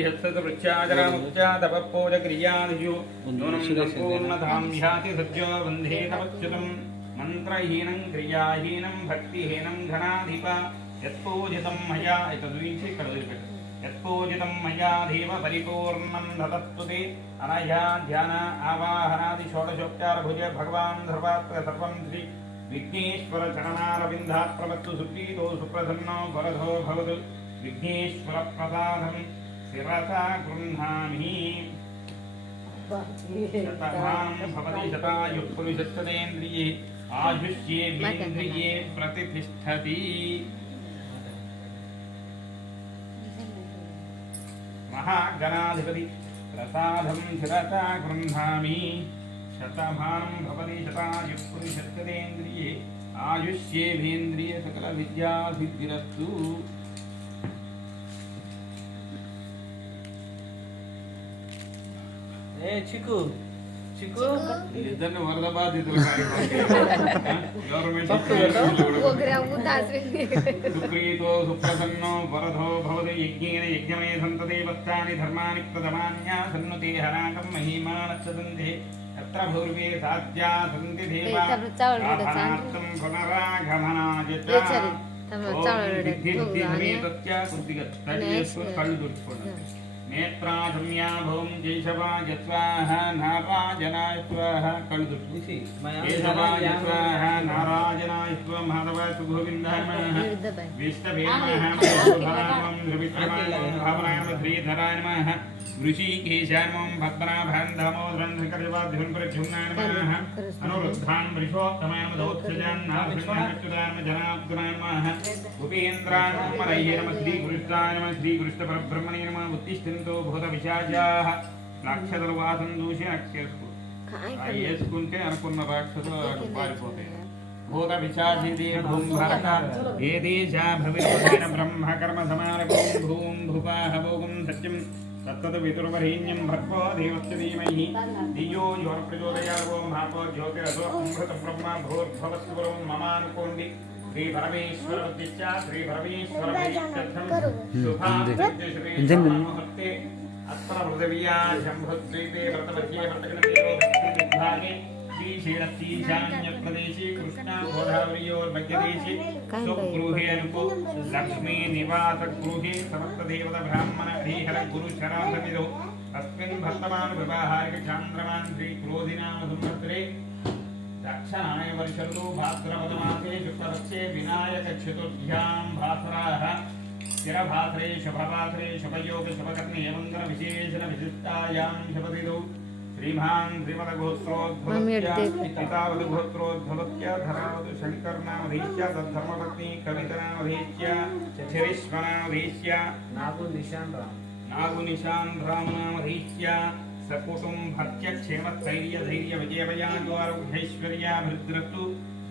ीहत्सृत्याचरामुच्चादपपूजक्रियादिषु नूनं सम्पूर्णतां ह्याति सत्यो वन्दे तवच्युतं मन्त्रहीनं क्रियाहीनं भक्तिहीनं घनाधिप यत्पूजितं मया एतद्वीक्षे कळुदिरबेकु यत्पूजितं मया देव परिपूर्णं ददत्तु ते अनया ध्यान आवाहनादि षोडशोपचार भुज भगवान् सर्वात्र सर्वं श्री विघ्नेश्वर चरणारविन्दात् प्रवत्तु सुप्रीतो सुप्रसन्नो वरदो भवतु विघ्नेश्वर प्रसादं शिरसा गृह्णामि शतमानं भवति शतायुः पुरुषस्ततेन्द्रिये आयुष्येन्द्रिये प्रतिष्ठति महागणाधिपति प्रसादं शिरसा गृह्णामि शतमानं भवति शतायुः पुरुषस्ततेन्द्रिये आयुष्येन्द्रिये सकलविद्यासिद्धिरस्तु చిక్కు చిక్కు ఇద్దరిని వరద బాధితులు గవర్నమెంట్ సుప్రీతో సుప్రసన్నో వరదో భవతి యజ్ఞేన యజ్ఞమే సంతతే వస్తాని ధర్మాని ప్రథమాన్యా సన్నుతే హనాకం మహిమానచ్చదంతే తత్ర భూర్వే సాధ్యా సంతి దేవా ఆభరణార్థం పునరాగమనాయ కళ్ళు దుడుచుకోండి नेत्राधम्या भूम जैशवाय स्वाहा नारायणाय स्वाहा कळुदुषि जैशवाय स्वाहा नारायणाय स्वाहा माधवाय सुगोविन्दाय नमः विष्णवे नमः मधुधरामं द्रविक्रमाणं भावनाय श्रीधराय नमः ऋषिकेशाय नमः भद्राभां दामोदरं श्रीकरवाद्युं प्रद्युम्नाय नमः अनुरुद्धां वृषोत्तमाय नमः दौत्सजान् नारसिंहाच्युताय नमः जनार्दनाय नमः उपेन्द्राय नमः श्रीकृष्णाय नमः श्रीकृष्णपरब्रह्मणे नमः उत्तिष्ठन् भूत विशाचाः రాక్షసులవాసం చూసి వేసుకుంటే అనుకున్న రాక్షసులు పారిపోతాయి భూత విశాచితే భూం భరత ఏ దేశా భవిర్భూతేన బ్రహ్మ కర్మ సమారభూం భూం భూపాహ భోగం సత్యం తత్తత్ వితుర్వరేణ్యం భర్గో దేవస్య ధీమహి ధియో యో ప్రచోదయాత్ ఓం మహాపో జ్యోతిరసో అమృత బ్రహ్మ భూర్భువస్సు పురం మమానుకోండి శ్రీ పరమేశ్వర ఉద్దిశ్య శ్రీ పరమేశ్వర ముహూర్తే అత్ర పృథివ్యా శంభుద్వీపే వ్రతమధ్యే వ్రతగణే శ్రీశైలతీశాన్య ప్రదేశే కృష్ణా గోదావరియోర్మధ్యదేశే స్వగృహే అనుకో లక్ష్మీ నివాస గృహే సమస్త దేవత బ్రాహ్మణ శ్రీహర గురు శరాసమిదో తస్మిన్ భక్తమాన్ వివాహారిక చాంద్రమాన్ శ్రీ క్రోధినామ సంవత్సరే దక్షిణాయ వర్షంలో భాద్రపదమాసే శుక్లపక్షే వినాయక చతుర్థ్యాం భాస్రాః స్థిరభాస్రే శుభభాస్రే శుభయోగ శుభకర్ణే మంగళ విశేషణ విశిష్టాయాం శుభదిదో श्रीमान श्रीमद गोत्रोद्भवत्य धरावतु शंकरनामधीश्य तद्धर्मपत्नी कवितनामधीश्य चरिष्मनामधीश्य नागुनिशान्रामनामधीश्य सकुटुम्भत्य क्षेमस्थैर्य धैर्य विजयवयाद्वारोग्यैश्वर्याभिवृद्धिरस्तु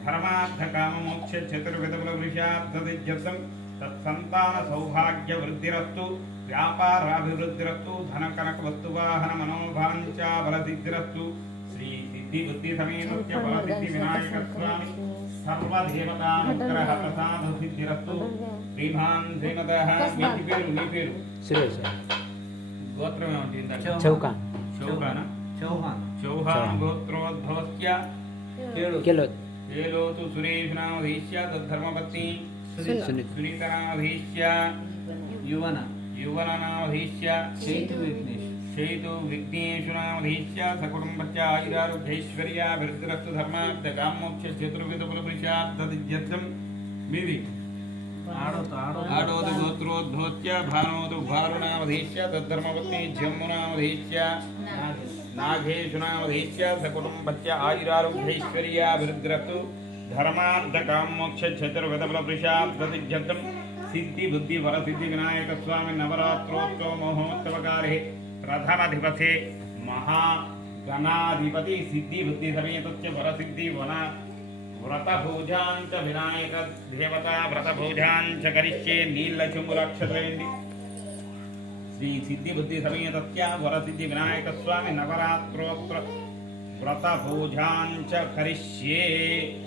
धर्मार्थकाममोक्ष चतुर्विधबलवृषाब्ददिज्यर्थं तत्सन्तान सौभाग्यवृद्धिरस्तु व्यापाराभिवृद्धिरस्तु धनकनक वस्तुवाहन मनोभाञ्चा बलसिद्धिरस्तु श्री सिद्धि बुद्धि समेतस्य बलसिद्धि विनायक स्वामी सर्वदेवतानुग्रह प्रसाद सिद्धिरस्तु श्रीमान श्रीमतः మీ పేరు గోత్రం ఏమంటుంది చౌకాన్ చౌహాన్ గోత్రోద్భవస్య కేలోతు సురేషనామధీశ్య తద్ధర్మపత్ని సునీతనామధీశ్య युवननामधीश्य शैतु विघ्नेशुनामधीश्य सकुटुम्बस्य आयुरारोग्यैश्वर्याभिवृद्धिरस्तु धर्मार्थकामोक्ष चतुर्विधबलवृषाब्ददिज्यर्थं विधि आडोतु गोत्रोद्भवत्य भानोतु भारुनामधीश्य तद्धर्मपत्नी जम्मुनामधीश्य नागेशुनामधीश्य सकुटुम्बस्य आयुरारोग्यैश्वर्याभिवृद्धिरस्तु धर्मार्थकामोक्ष चतुर्विधबलवृषाब्ददिज्यर्थं सिद्धि बुद्धि वर सिद्धि विनायक स्वामी नवरात्रोत्सव महोत्सवकारे प्रथम दिवसे महागणाधिपति सिद्धि बुद्धि समेतस्य वर सिद्धि वन व्रतभोजांच विनायक देवता व्रतभोजांच करिष्ये नीलचुम्बुलक्षत्रेन्दि श्री सिद्धि बुद्धि समेतस्य वर सिद्धि विनायक स्वामी नवरात्रोत्सव व्रतभोजांच करिष्ये।